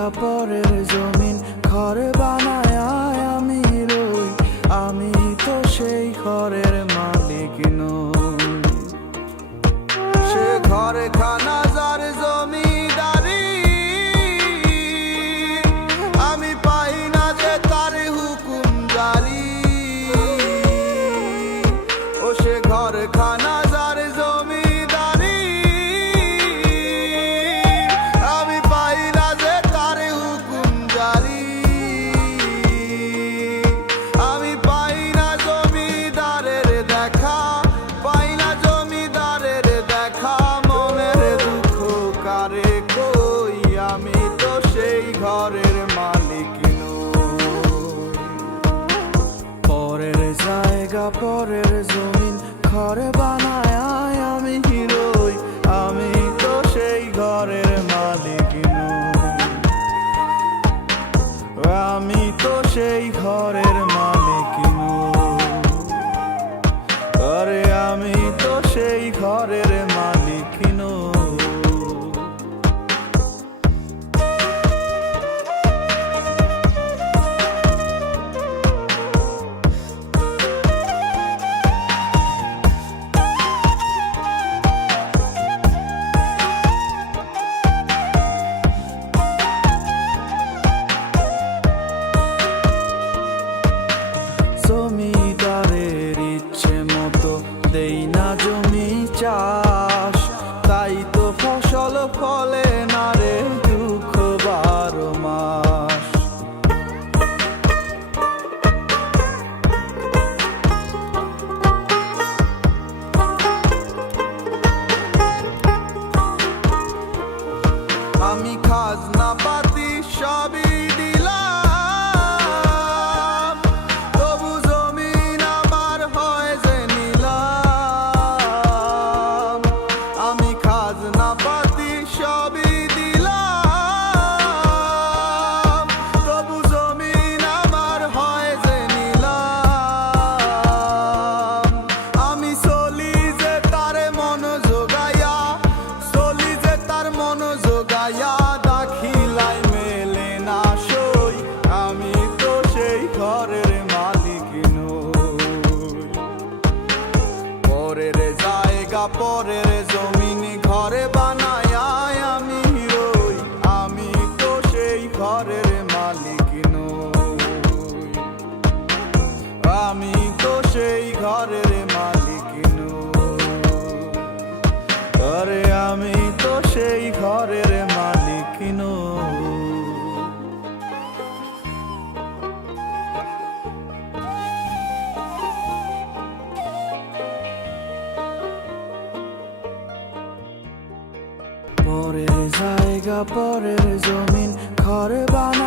জায়গা পরের জমিন ঘর বানায় আমি রই, আমি তো সেই ঘরের মালিক নই। সে ঘরে খানা যার জমিদারি, আমি পাই না যে তার হুকুম জারি। ও সে ঘর খানা যার জমিদারি, আমি পাই না যে তার হুকুম জারি। আমি পাই না জমিদারের দেখা, পাই না জমিদারের দেখা, মনের দুঃখ কারে কই, আমি তো সেই ঘরের মালিক নই। পরের জায়গা পরের জমিন ঘর বানায় আমি রই, আমি তো সেই ঘরের মালিক নই। আমি তো সেই ঘরের মালিক নই। আরে আমি তো সেই ঘরের মালিক নই। জমিদারের ইচ্ছে মতো দেই না জমি চাষ, তাই তো ফসল ফলে না রে দুঃখ 12 মাস। আমি খাজনা পাতি সবই দিলাম, তবু জমিন আমার হয় যে নিলাম। আমি খাজনা পাতি সবই দিলাম, তবু জমিন আমার হয় যে নিলাম। আমি চলি যে তার মন জোগাইয়া, চলি যে তার মন জোগাইয়া, দাখিলাই মেলে না সই, আমি তো সেই ঘরের মালিক নই। পরের জায়গা পরের জমিন ঘরে বানায় আমি রই, আমি তো সেই ঘরের মালিক নই। আমি তো সেই ঘরের মালিক নই। আরে আমি তো সেই ঘরের মালিক নই। পরের জায়গা পরের জমিন ঘর বানায়